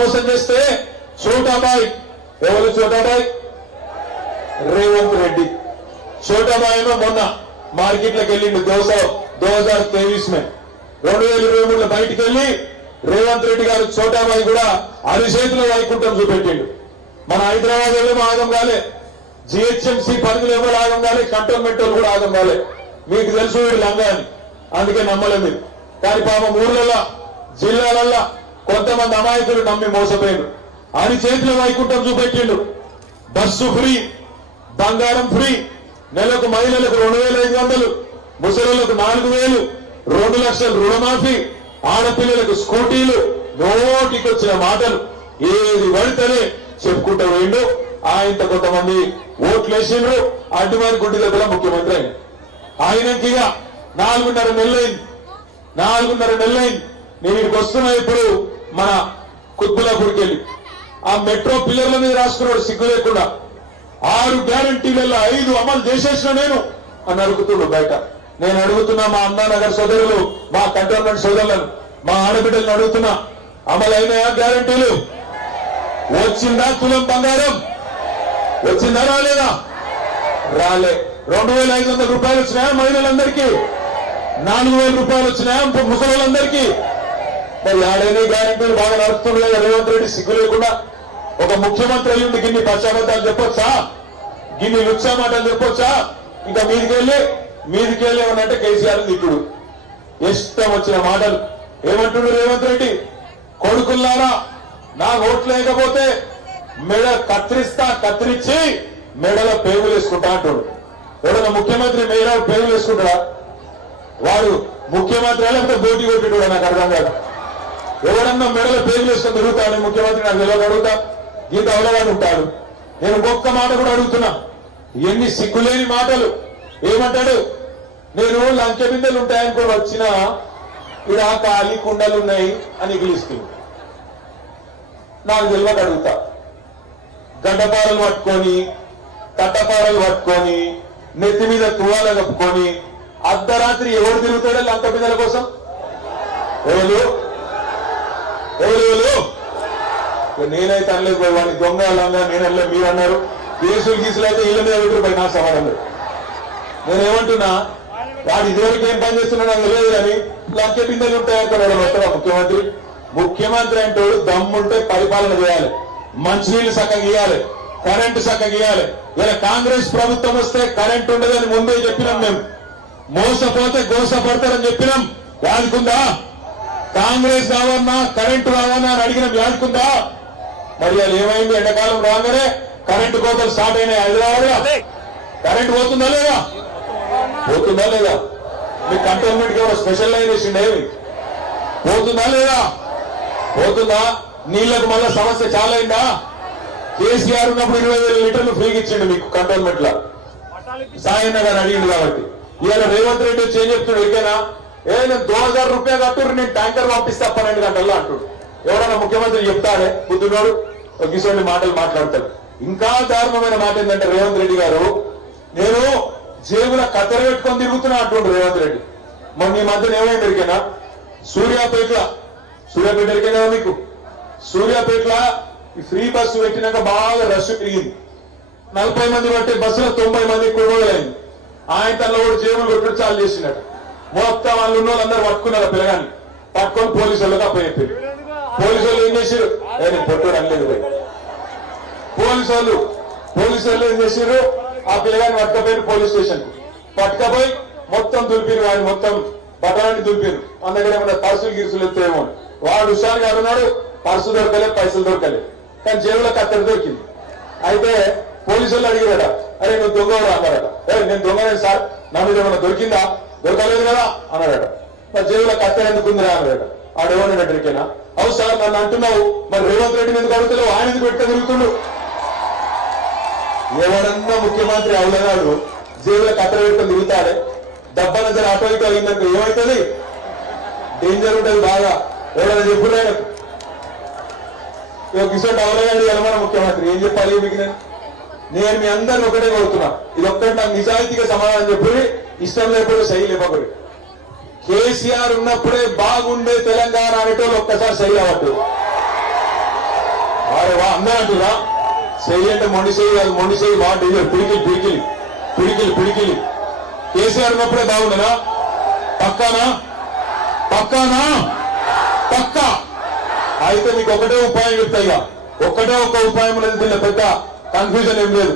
మోసం చేస్తే చోటాబాయ్ ఎవరు చోటాబాయ్ రేవంత్ రెడ్డి చోటాబాయ్ ఏమో మొన్న మార్కెట్లోకి వెళ్ళిండు 2023 में 2023 బయటికి వెళ్ళి రేవంత్ రెడ్డి గారు చోటాబాయ్ కూడా అరిచేతిలో వైకుంఠం చూపెట్టిండు. మన హైదరాబాద్ ఏమో ఆగం కాలే, జిహెచ్ఎంసీ పరిధిలో ఏమో ఆగం కాలే, కంటోన్మెంట్ వాళ్ళు కూడా ఆగం కాలే. మీకు తెలుసు వీడు లంగా అని, అందుకే నమ్మలేదు మీరు. కానీ పాపం ఊర్లలో జిల్లాలల్లో కొంతమంది అమాయకులు నమ్మి మోసపోయారు. ఆయన చేతిలో వైకుంఠం చూపెట్టిండు. బస్సు ఫ్రీ, బంగారం ఫ్రీ, నెలకు మహిళలకు 2500, ముసలులకు 4000, 2 లక్షలు రుణమాఫీ, ఆడపిల్లలకు స్కూటీలు, నోటికొచ్చిన మాటలు ఏది పడితేనే చెప్పుకుంటూ పోయిండు. ఆయనతో కొంతమంది ఓట్లేసిండ్రు, అడ్డుమారి గుడ్డిలో కూడా ముఖ్యమంత్రి అయింది. ఆయనకి 4.5 నెలలైంది. నేను ఇక్కడికి వస్తున్నా ఇప్పుడు మన కుత్బులాపూర్కి వెళ్ళి ఆ మెట్రో పిల్లర్ల మీద రాసుకున్నాడు సిగ్గు లేకుండా. 6 గ్యారంటీలలో 5 అమలు చేసేసిన నేను అని అడుగుతున్నాడు బయట. నేను అడుగుతున్నా మా అన్నానగర్ సోదరులు, మా కంటోన్మెంట్ సోదరులను, మా ఆడబిడ్డలను అడుగుతున్నా, అమలైనయా గ్యారంటీలు? వచ్చిందా తులం బంగారం? వచ్చిందా రాలేదా? రాలే. 2500 రూపాయలు వచ్చినాయా మహిళలందరికీ? 4000 రూపాయలు వచ్చినాయా ముసలిందరికీ? మరి ఆడైనా గ్యారంటీలు బాగా నడుస్తుంది కదా రేవంత్ రెడ్డి సిగ్గు లేకుండా. ఒక ముఖ్యమంత్రి అయ్యింది గిన్ని పశ్చాత్తాలు చెప్పొచ్చా? గిన్ని లుచ్చా మాటలు చెప్పొచ్చా? ఇంకా మీదికెళ్ళి ఏమనంటే కేసీఆర్ దిక్కుడు ఇష్టం వచ్చిన మాటలు ఏమంటుడు రేవంత్ రెడ్డి. కొడుకుల్లారా, నా ఓట్లు లేకపోతే మెడ కత్తిరించి మెడలో పేగులు వేసుకుంటా అంటాడు. ఎవడన్నా ముఖ్యమంత్రి మెడ పేగులు వేసుకుంటాడా? వాడు ముఖ్యమంత్రి లేకపోతే బోటీ కొట్టిడు నాకు అర్థం కాదు. ఎవడన్నా మెడలో పేగులు వేసుకొని తిరుగుతాడు ముఖ్యమంత్రి, నాకు తెలియదు. అడుగుతా, గీత అవలవాడు ఉంటాడు. నేను ఒక్క మాట కూడా అడుగుతున్నా, ఎన్ని సిగ్గులేని మాటలు. ఏమంటాడు? నేను లంకె బిందెలు ఉంటాయనుకో వచ్చినా ఇక్కడ ఖాళీ కుండలు ఉన్నాయి అని పిలుస్తుంది. నాకు తెలియక అడుగుతా, గడ్డపారలు పట్టుకొని తట్టపారలు పట్టుకొని నెత్తి మీద తువాల కప్పుకొని అర్ధరాత్రి ఎవరు తిరుగుతాడో లంక బిందెల కోసం? ఎవరు? నేనైతే అనలేదు పోయి వాడిని దొంగ లంగా నేనలే, మీరు అన్నారు. కేసులు గీసులు అయితే ఇళ్ళ మీద పెట్టరు పోయి, నా సమాధానం లేదు. నేనేమంటున్నా, వాడు ఇదివరకు ఏం పని చేస్తున్నా నాకు తెలియదు కానీ లంకె బిందెలు ఉంటాయనుకున్నాడు మొత్తం ముఖ్యమంత్రి అంటే దమ్ముంటే పరిపాలన చేయాలి, మంచినీళ్ళు చక్కగా ఇవ్వాలి, కరెంటు చక్కగా ఇవ్వాలి. ఇలా కాంగ్రెస్ ప్రభుత్వం వస్తే కరెంట్ ఉండదని ముందే చెప్పినాం. మేము మోసపోతే గోసపడతారని చెప్పినాం. యాదుకుందా? కాంగ్రెస్ కావన్నా కరెంటు రావన్నా అని అడిగినాం. యాదుకుందా? మరి అది ఏమైంది? ఎండాకాలం రాగానే కరెంటు కోతలు స్టార్ట్ అయినాయి హైదరాబాద్. కరెంటు పోతుందా లేదా? మీ కంటోన్మెంట్ కి స్పెషల్ లైన్ వేసిండే పోతుందా లేదా? నీళ్లకు మళ్ళా సమస్య చాలా అయిందా? కేసీఆర్ ఉన్నప్పుడు 20,000 లీటర్లు ఫ్రీగా ఇచ్చిండు మీకు కంటోన్మెంట్ లో, సాయన్న గారు అడిగింది కాబట్టి. ఇవాళ రేవంత్ రెడ్డి వచ్చి ఏం చెప్తున్నాడు? ఎక్కడైనా నేను 2000 రూపాయలు కట్టుడు, నేను ట్యాంకర్ పంపిస్తా 12 గంటల్లో అంటుడు. ఎవరన్నా ముఖ్యమంత్రి చెప్తాడే? బుద్ధునోడు ఇటువంటి మాటలు మాట్లాడతాడు. ఇంకా దారుణమైన మాట ఏంటంటే రేవంత్ రెడ్డి గారు, నేను జేబుల కత్తెర పెట్టుకొని తిరుగుతున్నా అంటుండు రేవంత్ రెడ్డి. మొన్న ఈ మధ్యన ఏమైంది ఎరికేనా? సూర్యాపేట ఎరికేనా మీకు? సూర్యాపేటలో ఈ ఫ్రీ బస్సు పెట్టినాక బాగా రష్ పెరిగింది. 40 మంది పట్టే బస్సులో 90 మంది కొనుగోలైంది. ఆయన తనలో కూడా జేబులు కొట్టుడు చాలు చేసినట్టు. మొత్తం వాళ్ళు ఉన్న వాళ్ళందరూ పట్టుకున్నారు పిల్లగాని. పట్టుకొని పోలీసు వాళ్ళకి అప్పచెప్పారు. పోలీసు వాళ్ళు ఏం చేశారు? పొట్టుడు అనలేదు. పోలీసు వాళ్ళు ఏం చేశారు? ఆ పిల్లగాని పట్టుకపోయారు పోలీస్ స్టేషన్. పట్టుకపోయి మొత్తం దులిపిరు, వాడిని మొత్తం బట్టలన్నీ దులిపిరు. మన దగ్గర ఏమన్నా పర్సులు గిరుసులు ఎత్తేమో. వాడు హుషారు గారు ఉన్నాడు, పర్సు దొరకలేదు, పైసలు దొరకలేదు, కానీ జేబులో కత్తెర దొరికింది. అయితే పోలీసు వాళ్ళు అడిగారట, అరే నువ్వు దొంగవరా అన్నారట. నేను దొంగనే సార్, నా మీద ఏమన్నా దొరికిందా? దొరకలేదు కదా అన్నాడట. మరి జేబులో కత్తెర ఎందుకుందిరా అన్నాడట. ఆడేమోనట్రికేనా? అవు సార్ నన్ను అంటున్నావు, మరి రేవంత్ రెడ్డిని ఎందుకు అడుగుతున్నావు? ఆయన ఎందుకు పెట్టుకు తిరుగుతుండు? ఎవరన్నా ముఖ్యమంత్రి అవులగాడు జేబులో కత్తెర పెట్టుకుని తిరుగుతాడే. డబ్బా దగ్గర అటో ఇటో అయిందంటే ఏమవుతుంది? డేంజర్ ఉంటుంది బాగా. ఎవరైనా చెప్పుడు ఆయనకు కిషోర్ అవలగాడు ఎలా ముఖ్యమంత్రి ఏం చెప్పాలి మీకు? నేను మీ అందరిని ఒకటే కోరుతున్నా, ఇది ఒక్కటి నాకు నిజాయితీగా సమాధానం చెప్పి, ఇష్టం లేకపోతే శైలి ఇవ్వకూడదు. కేసీఆర్ ఉన్నప్పుడే బాగుండే తెలంగాణ అనేటోళ్ళు ఒక్కసారి శైలి అవ్వట్టు. అరే వా అందరూ అంటురా చెయ్యి అంటే మొండి చెయ్యి కాదు, మొండి చెయ్యి మా డీజర్ పిడికిలి కేసీఆర్ ఉన్నప్పుడే బాగుండనా? పక్కానా పక్కా. అయితే మీకు ఒకటే ఉపాయం చెప్తా, ఇక ఒక్కటే ఒక ఉపాయం అనేది పెద్ద కన్ఫ్యూజన్ ఏం లేదు.